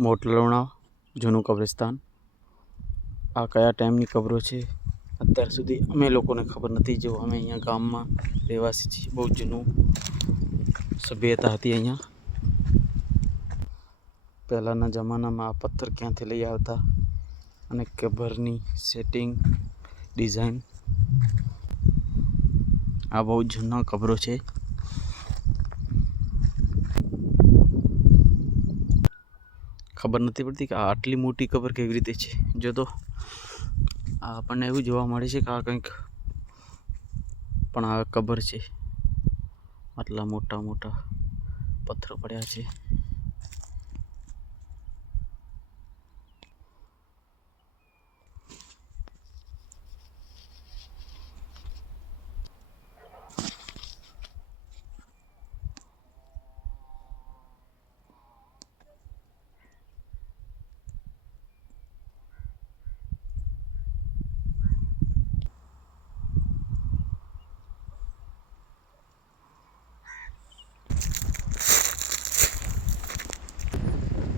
મોટલોણા જૂનું કબ્રસ્તાન। આ કયા ટાઈમની કબરો છે અત્યાર સુધી અમે લોકોને ખબર નથી। જો અમે અહીંયા ગામમાં રહેવાસી છીએ। બહુ જૂનું સભ્યતા હતી અહીંયા। પહેલાંના જમાનામાં આ પથ્થર ક્યાંથી લઈ આવતા અને કબરની સેટિંગ ડિઝાઇન, આ બહુ જૂના કબરો છે। ખબર નથી પડતી કે આ આટલી મોટી કબર કેવી રીતે છે। જો તો આપણને એવું જોવા મળે છે કે આ કંઈક પણ આ કબર છે। આટલા મોટા મોટા પથ્થરો પડ્યા છે।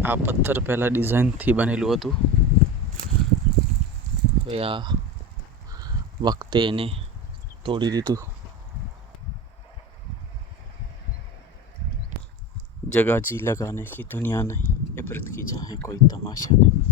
આ પથ્થર પહેલા ડિઝાઇનથી બનેલું હતું। હવે આ વખતે એને તોડી દીધું। जगह जी लगाने की दुनिया नहीं, इबरत की जहाँ कोई तमाशा नहीं।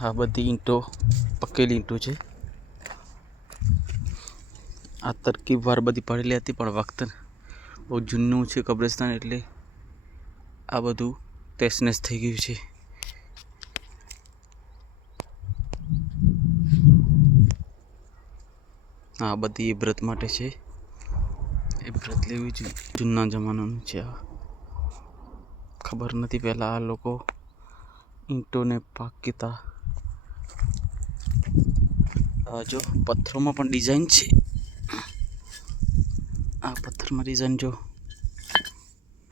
આ બધી ઈંટો પકેલી ઈંટો છે। આ તરકીબવાર બધી પડેલી હતી, પણ વખત બહુ જૂનું છે કબ્રસ્તાન, એટલે આ બધું તહેસ-નહેસ થઈ ગયું છે। આ બધી ઇબરત માટે છે। ઇબરત લેવી જોઈએ। જૂના જમાનાનું છે આ। ખબર નથી પહેલાં આ લોકો ઈંટોને પાકતા। જો પથ્થરોમાં પણ ડિઝાઇન છે। આ પથ્થરમાં ડિઝાઇન જો